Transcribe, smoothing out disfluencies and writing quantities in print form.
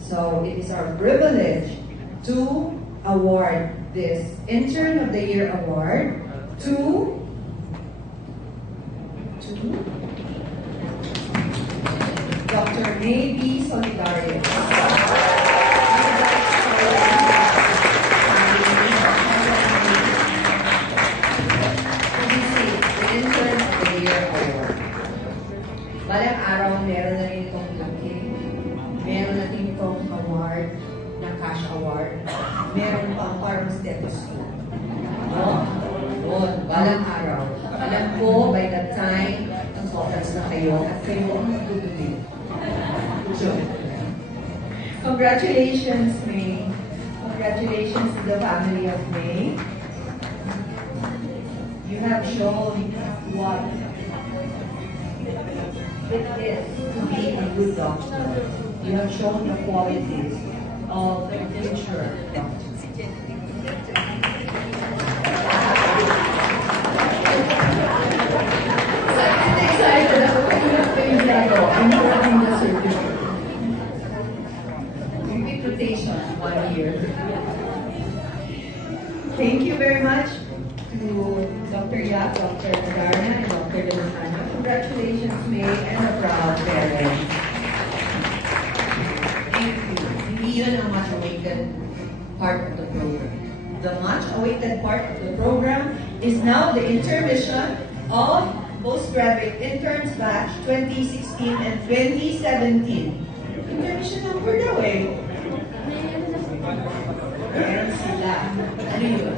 So it is our privilege to award this Intern of the Year Award to Dr. Maybe Solidario. Balang araw, meron na rin itong laki. Meron na rin itong award, na cash award. Meron pang parang stethoscope. Balang araw. Alam ko, by that time, consultants na kayo at kayo ang magduduli. Congratulations, May. Congratulations to the family of May. You have shown what it is to be a good doctor. You have shown the qualities of a future doctor. Excited ako kanina I'm working the certificate. Reputation 1 year. Thank you very much to Dr. Yap, Dr. Adarna, and Dr. Demasana. Congratulations, May, and a proud parent. Thank you. Hindi yun ang much-awaited part of the program. The much-awaited part of the program is now the intermission of Postgraduate Interns Batch 2016 and 2017. Intermission number daw eh. Meron sila. Ano yun?